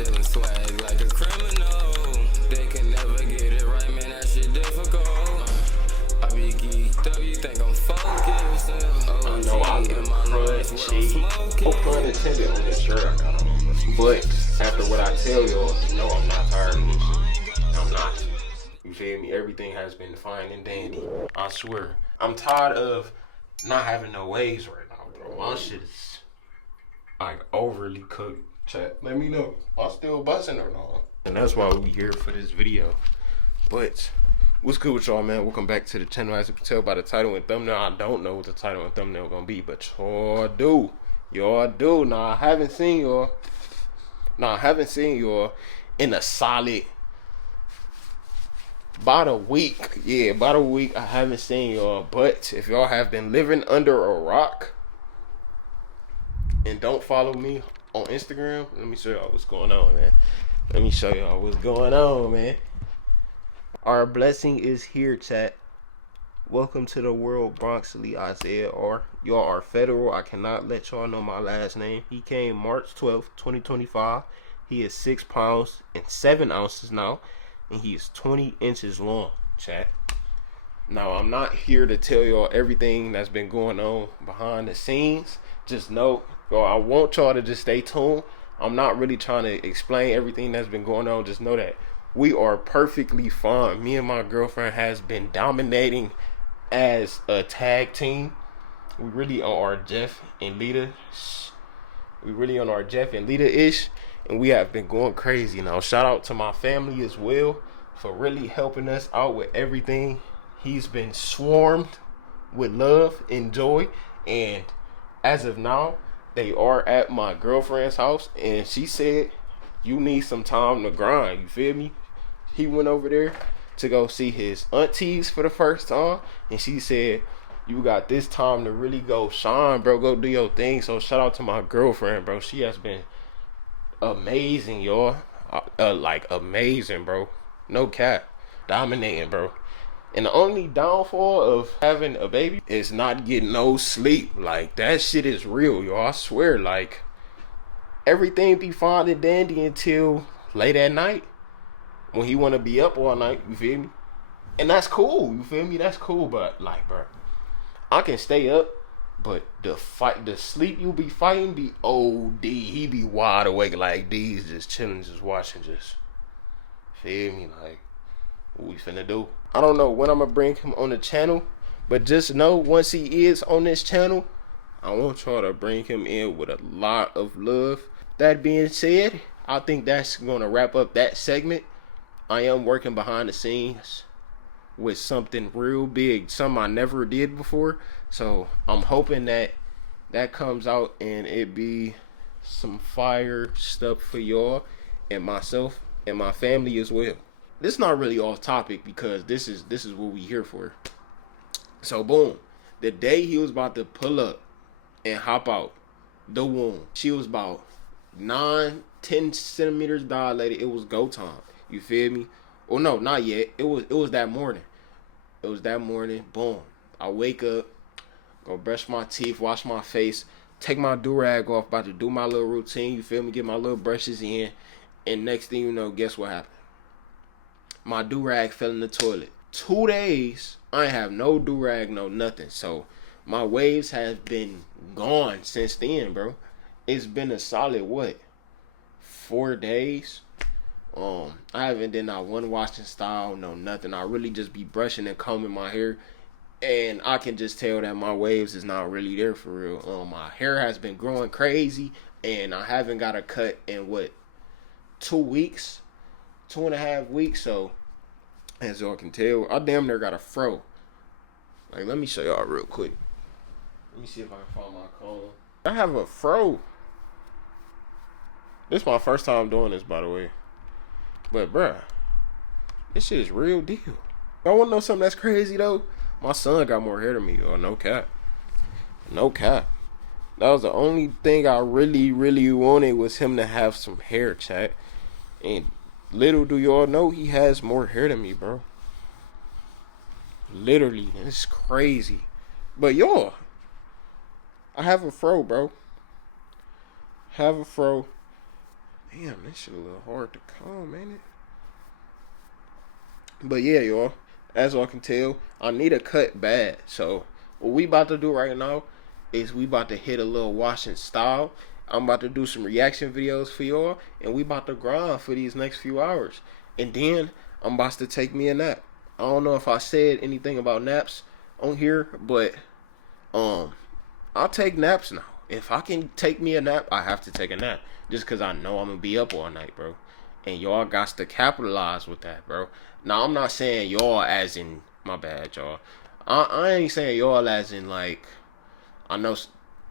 Stealing swag like a criminal. They can never get it right, man, that shit difficult. I be geeked up, you think I'm focused? I know I look crunchy. No pun intended on this shirt I got on. But after what I tell y'all, you know I'm not tired of this shit. I'm not. You feel me? Everything has been fine and dandy. I swear. I'm tired of not having no waves right now, bro. My shit is like overly cooked. Chat, let me know. I'm still buzzing or not. And that's why we here for this video. But what's good with y'all, man? Welcome back to the channel. As you can tell by the title and thumbnail, I don't know what the title and thumbnail gonna be, but y'all do. Y'all do. Now I haven't seen y'all in a solid about a week. Yeah, about a week I haven't seen y'all. But if y'all have been living under a rock and don't follow me on Instagram, let me show y'all what's going on, man. Let me show y'all what's going on, man. Our blessing is here, chat. Welcome to the world, Bronx Elite Isaiah R. Y'all are federal. I cannot let y'all know my last name. He came March 12th, 2025. He is 6 pounds and 7 ounces now, and he is 20 inches long, chat. Now, I'm not here to tell y'all everything that's been going on behind the scenes. Just know, y'all, I want y'all to just stay tuned. I'm not really trying to explain everything that's been going on. Just know that we are perfectly fine. Me and my girlfriend has been dominating as a tag team. We really on our Jeff and Lita. We really on our Jeff and Lita-ish. And we have been going crazy now. Shout out to my family as well for really helping us out with everything. He's been swarmed with love and joy. And as of now, they are at my girlfriend's house. And she said, you need some time to grind. You feel me? He went over there to go see his aunties for the first time. And she said, you got this time to really go shine, bro. Go do your thing. So shout out to my girlfriend, bro. She has been amazing, y'all. Like amazing, bro. No cap. Dominating, bro. And the only downfall of having a baby is not getting no sleep. Like, that shit is real, y'all. I swear, like, everything be fine and dandy until late at night when he want to be up all night. You feel me? And that's cool. You feel me? That's cool. But, like, bro, I can stay up, but the sleep you be fighting be OD. He be wide awake like these, just chilling, just watching, just feel me, like, what we finna do. I don't know when I'm gonna bring him on the channel, but just know once he is on this channel, I want y'all to bring him in with a lot of love. That being said, I think that's gonna wrap up that segment. I am working behind the scenes with something real big, something I never did before. So I'm hoping that that comes out and it be some fire stuff for y'all and myself and my family as well. This is not really off topic because this is what we here for. So boom, the day he was about to pull up and hop out the womb, she was about 9-10 centimeters dilated. It was go time. You feel me? Oh no, not yet. It was that morning. It was that morning. Boom. I wake up, go brush my teeth, wash my face, take my do-rag off, about to do my little routine. You feel me? Get my little brushes in, and next thing you know, guess what happened? My do-rag fell in the toilet. 2 days, I ain't have no do-rag, no nothing. So my waves have been gone since then, bro. It's been a solid, what, 4 days? I haven't done not one washing style, no nothing. I really just be brushing and combing my hair, and I can just tell that my waves is not really there for real. My hair has been growing crazy, and I haven't got a cut in what, 2 weeks, 2.5 weeks. So as y'all can tell, I damn near got a fro. Like, let me show y'all real quick. Let me see if I can find my comb. I have a fro. This is my first time doing this, by the way. But bruh, this shit is real deal. Y'all wanna know something that's crazy though? My son got more hair than me, y'all. No cap. No cap. That was the only thing I really, really wanted, was him to have some hair, chat. And little do y'all know, he has more hair than me, bro. Literally, it's crazy. But y'all, I have a fro, bro. Have a fro. Damn, That shit a little hard to comb, ain't it? But yeah, y'all. As y'all can tell, I need a cut bad. So what we about to do right now is we about to hit a little washing style. I'm about to do some reaction videos for y'all, and we about to grind for these next few hours. And then I'm about to take me a nap. I don't know if I said anything about naps on here, but I'll take naps now. If I can take me a nap, I have to take a nap. Just because I know I'm going to be up all night, bro. And y'all got to capitalize with that, bro. Now, I'm not saying y'all as in, my bad, y'all. I ain't saying y'all as in, like, I know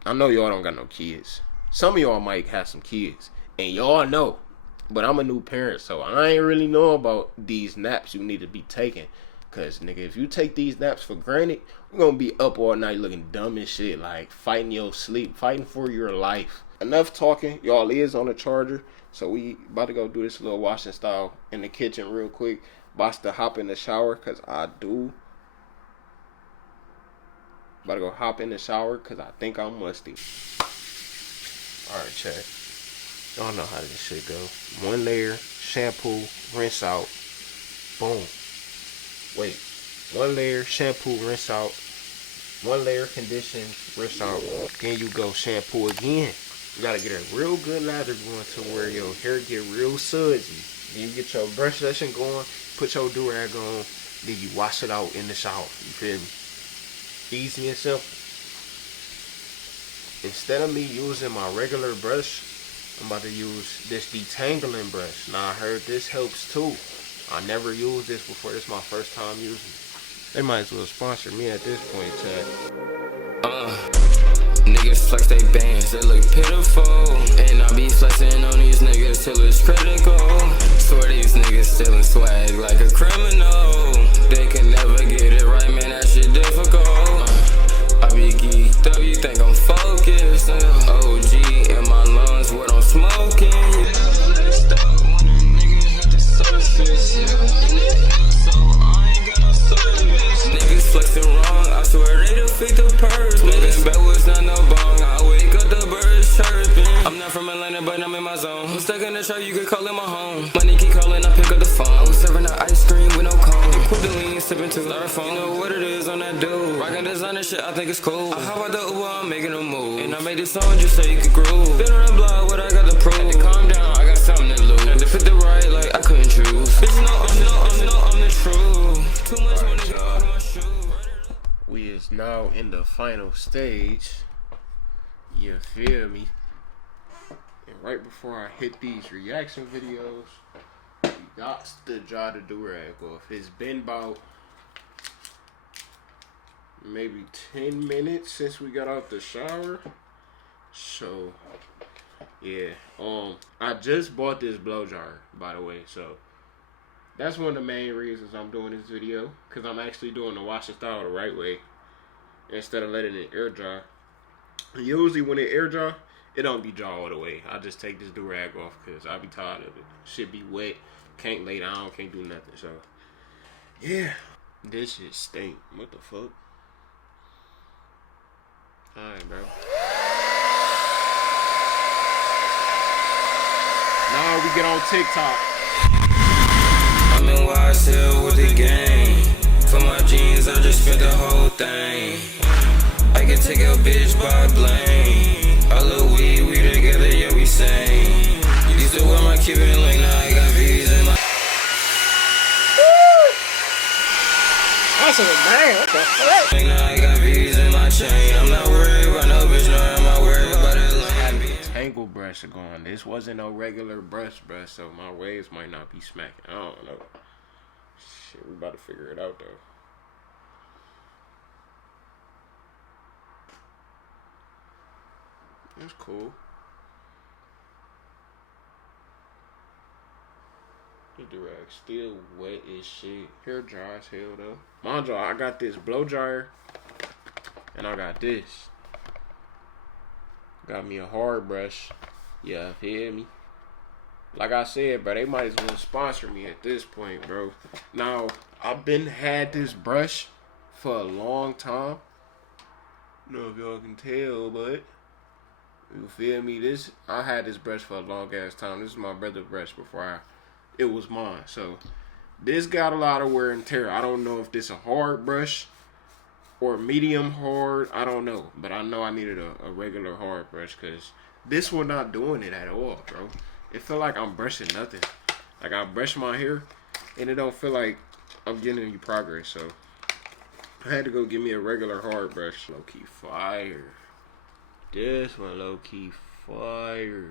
y'all don't got no kids. Some of y'all might have some kids. And y'all know. But I'm a new parent, so I ain't really know about these naps you need to be taking. Cause nigga, if you take these naps for granted, you're gonna be up all night looking dumb as shit, like fighting your sleep, fighting for your life. Enough talking, y'all is on the charger, so we about to go do this little washing style in the kitchen real quick. About to hop in the shower, cause I do. About to go hop in the shower, cause I think I'm musty. Alright, check. Y'all know how this shit go. One layer, shampoo, rinse out, boom. Wait, one layer, shampoo, rinse out. One layer, condition, rinse out. Then you go shampoo again. You gotta get a real good lather going to where your hair get real sudsy. Then you get your brush session going, put your do-rag on, then you wash it out in the shower. You feel me? Easy and simple. Instead of me using my regular brush, I'm about to use this detangling brush. Now I heard this helps too. I never used this before. This is my first time using it. They might as well sponsor me at this point, Chad. Niggas flex they bands, they look pitiful. And I be flexing on these niggas till it's critical. Swear these niggas stealing swag like a criminal. They can never get it right, man, that shit difficult. I be geeked up, you think I'm focused. OG in my lungs, what I'm smoking. Niggas flexing wrong, I swear they defeat the purpose. Living bed was not no bong, I wake up the birds chirping. I'm not from Atlanta, but I'm in my zone. I'm stuck in the truck, you could call it my home. Money keep calling, I pick up the phone. I was serving the ice cream with no cone. Quit the lean, sipping to styrofoam. You know what it is on that dude. Rockin' designer shit, I think it's cool. I hop out the Uber, I'm making a move. And I made this song just so you could groove. Been on the block, what I got to prove. Had to calm down, I got something to lose. Had to pick the right, like I couldn't choose. Bitch, I'm the truth. Too much money, get out of my shoes. We is now in the final stage. You feel me? And right before I hit these reaction videos, we got to dry the do-rag off. It's been about maybe 10 minutes since we got out the shower. So yeah, I just bought this blow dryer, by the way, so that's one of the main reasons I'm doing this video, because I'm actually doing the washing style the right way instead of letting it air dry. Usually when it air dry, it don't be dry all the way. I just take this do-rag off because I be tired of it. Shit be wet, can't lay down, can't do nothing. So yeah, this shit stink. What the fuck? Alright, bro. Now we get on TikTok. I'm in Wise Hill with the gang. For my jeans, I just spent the whole thing. I can take a bitch by blame. I love weed, we together, yeah, we sing. Used to wear my Cuban link, now I got V's in my. That shit is burn. What the fuck? Now I got V's in my chain. I'm not worried about no bitch, nor am I worried about it. Tangle brush going. This wasn't no regular brush, so my waves might not be smacking. I don't know. Shit, we about to figure it out though. That's cool. The do-rag still wet as shit. Hair dry as hell though. Mind you, I got this blow dryer and I got this. Got me a hard brush. Yeah, feel me? Like I said, bro, they might as well sponsor me at this point, bro. Now, I've been had this brush for a long time. I don't know if y'all can tell, but You feel me? I had this brush for a long ass time. This is my brother's brush before it was mine. So this got a lot of wear and tear. I don't know if this a hard brush or medium hard. I don't know. But I know I needed a regular hard brush because this one not doing it at all, bro. It feel like I'm brushing nothing. Like I brush my hair and it don't feel like I'm getting any progress. So I had to go get me a regular hard brush. Low key fire. This one low key fire.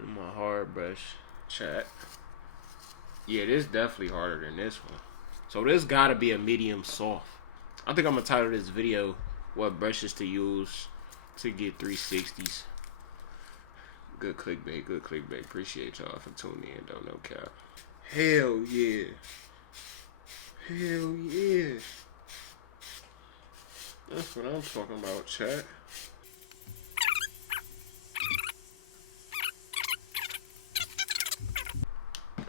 My hard brush chat. Yeah, this definitely harder than this one. So this gotta be a medium soft. I think I'm gonna title this video what brushes to use to get 360s. Good clickbait, good clickbait. Appreciate y'all for tuning in, don't know cap. Hell yeah. Hell yeah. That's what I'm talking about, chat.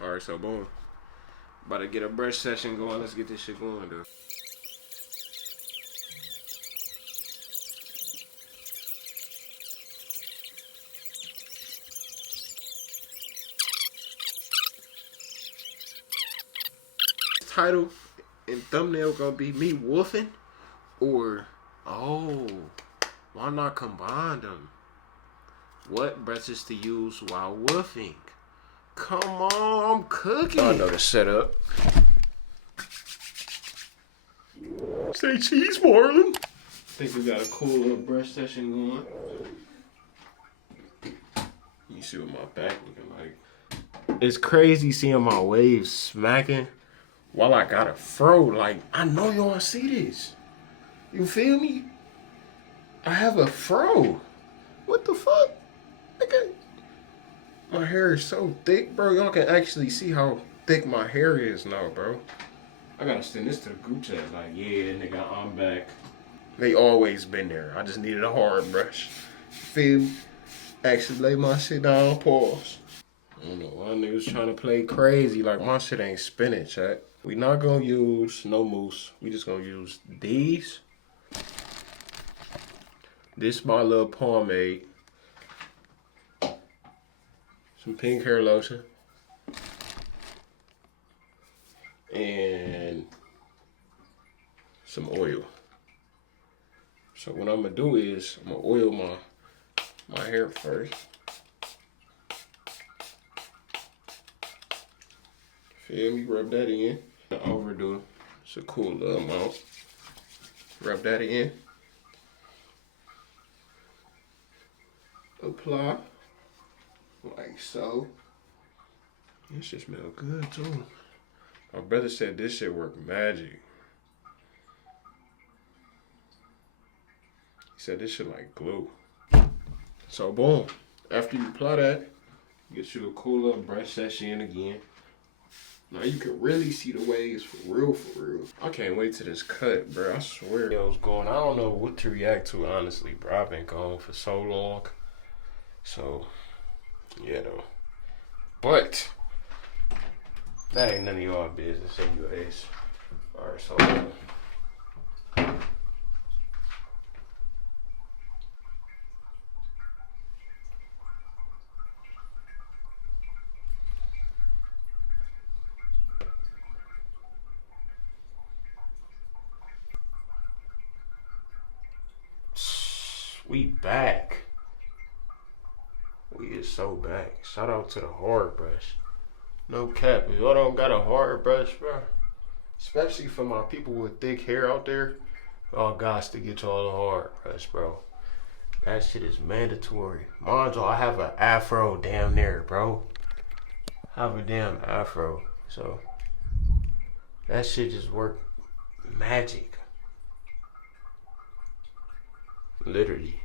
Alright, so boom. About to get a brush session going. Let's get this shit going, dude. Title and thumbnail gonna be me woofing, or why not combine them? What brushes to use while woofing? Come on, I'm cooking. I know the setup. Say cheese, Marlon. Think we got a cool little brush session going. You see what my back looking like. It's crazy seeing my waves smacking while I got a fro. Like, I know y'all see this. You feel me? I have a fro. What the fuck? Okay. My hair is so thick, bro. Y'all can actually see how thick my hair is now, bro. I gotta send this to the group chat. Like, yeah, nigga, I'm back. They always been there. I just needed a hard brush. Feel me? Actually lay my shit down, pause. I don't know why niggas trying to play crazy. Like, my shit ain't spinning, chat. We not gonna use no mousse. We just gonna use these. This my little pomade. Some pink hair lotion. And some oil. So what I'm gonna do is I'm gonna oil my hair first. Feel me? Rub that in. Don't overdo it. It's a cool little amount. Rub that in. Apply. Like so. This shit smell good too. My brother said this shit work magic. He said this shit like glue. So boom. After you apply that, get you a cool little brush session again. Now you can really see the waves for real, for real. I can't wait till this cut, bro. I swear. Video's going. I don't know what to react to, honestly, bro. I've been gone for so long. So, yeah, though. But, that ain't none of y'all business anyways. Alright, so. We back. We is so back. Shout out to the hard brush. No cap. If y'all don't got a hard brush, bro, especially for my people with thick hair out there, y'all got to get y'all a hard brush, bro. That shit is mandatory. Mind you, I have an afro damn near, bro. I have a damn afro. So, that shit just work magic. Literally.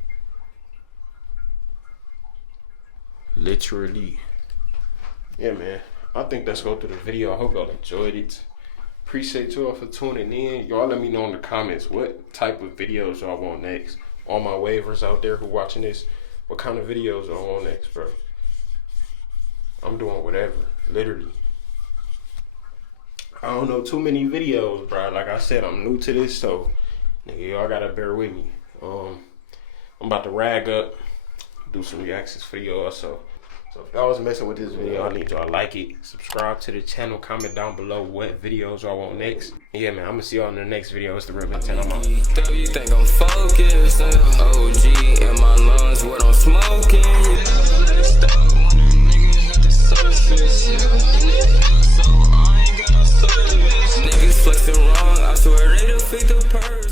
Yeah, man. I think that's going through the video. I hope y'all enjoyed it. Appreciate y'all for tuning in. Y'all let me know in the comments what type of videos y'all want next. All my wavers out there who watching this, what kind of videos y'all want next, bro? I'm doing whatever. Literally. I don't know too many videos, bro. Like I said, I'm new to this, so nigga, y'all gotta bear with me I'm about to rag up, do some reactions for y'all. So if y'all was messing with this video, I need y'all to like it, subscribe to the channel, comment down below what videos y'all want next. Yeah, man, I'm gonna see y'all in the next video. It's the Real Ben 10. I'm out. You think I'm focused? OG in my lungs, what I'm smoking. Niggas flexing wrong, I swear they defeat the purse.